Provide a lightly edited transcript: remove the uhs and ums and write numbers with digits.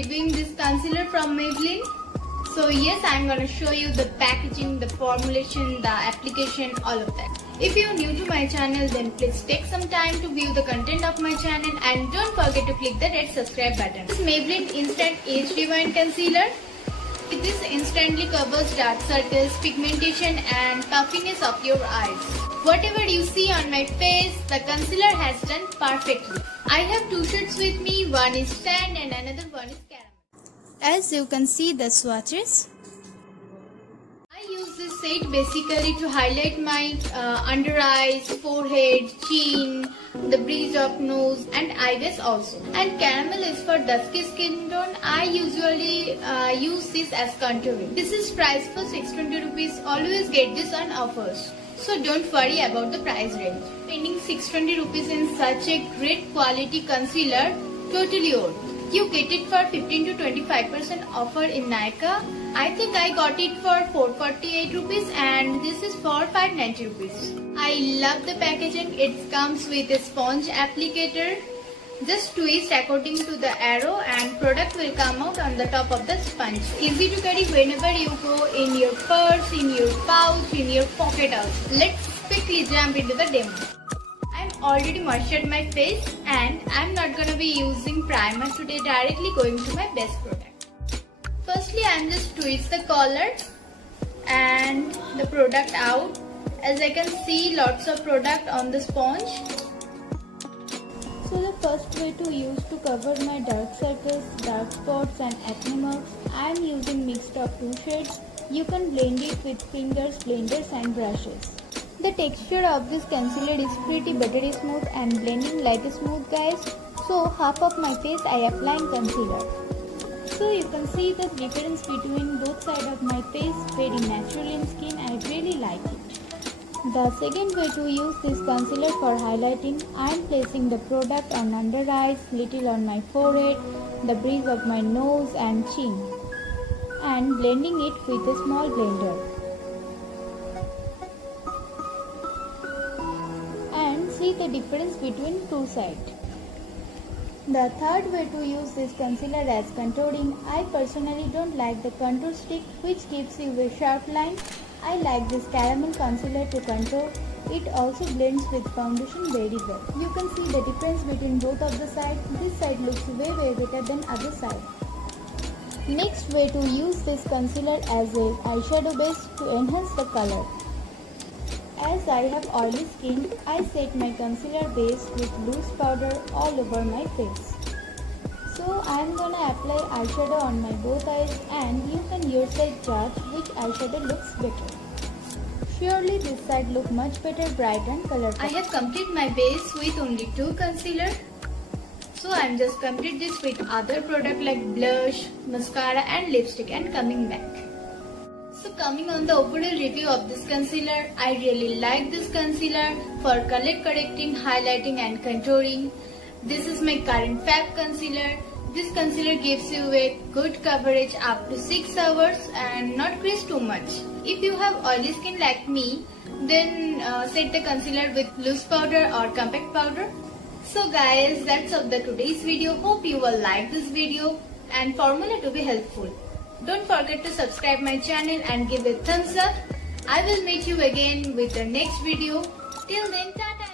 reviewing this concealer from Maybelline. So yes, I'm gonna show you the packaging, the formulation, the application, all of that. If you're new to my channel, then please take some time to view the content of my channel and don't forget to click the red subscribe button. This Maybelline Instant Age Divine Concealer. This instantly covers dark circles, pigmentation and puffiness of your eyes. Whatever you see on my face, the concealer has done perfectly. I have two shades with me, one is tan and another one is caramel. As you can see the swatches, I use this shade basically to highlight my under eyes, forehead, chin, the bridge of nose and eyebrows also. And caramel is for dusky skin tone. I usually use this as contouring. This is priced for 620 rupees. Always get this on offers. So don't worry about the price range. Spending 620 rupees in such a great quality concealer, totally worth. You get it for 15 to 25% offer in Nykaa. I think I got it for 448 rupees and this is for 590 rupees. I love the packaging. It comes with a sponge applicator. Just twist according to the arrow and product will come out on the top of the sponge. Easy to carry whenever you go, in your purse, in your pouch, in your pocket also. Let's quickly jump into the demo. I'm already moisturized my face and I'm not gonna be using primer today, directly going to my base product. Firstly, I'm just twist the collar and the product out. As I can see, lots of product on the sponge. So the first way to use to cover my dark circles, dark spots and acne marks, I am using mixed of two shades. You can blend it with fingers, blenders and brushes. The texture of this concealer is pretty buttery smooth and blending like a smooth, guys. So half of my face I apply concealer. So you can see the difference between both sides of my face, very natural in skin. I really like it. The second way to use this concealer for highlighting, I am placing the product on under eyes, little on my forehead, the bridge of my nose and chin, and blending it with a small blender. And see the difference between two sides. The third way to use this concealer as contouring, I personally don't like the contour stick which gives you a sharp line. I like this caramel concealer to contour. It also blends with foundation very well. You can see the difference between both of the sides. This side looks way better than other side. Next way to use this concealer as a eyeshadow base to enhance the color. As I have oily skin, I set my concealer base with loose powder all over my face. So I am gonna apply eyeshadow on my both eyes and you can yourself judge which eyeshadow looks better. Surely this side look much better, bright and colorful. I have completed my base with only two concealer. So I am just complete this with other product like blush, mascara and lipstick and coming back. So coming on the overall review of this concealer, I really like this concealer for color correcting, highlighting and contouring. This is my current Fab concealer. This concealer gives you a good coverage up to 6 hours and not crease too much. If you have oily skin like me, then set the concealer with loose powder or compact powder. So guys, that's all the today's video. Hope you will like this video and formula to be helpful. Don't forget to subscribe my channel and give a thumbs up. I will meet you again with the next video. Till then, tata.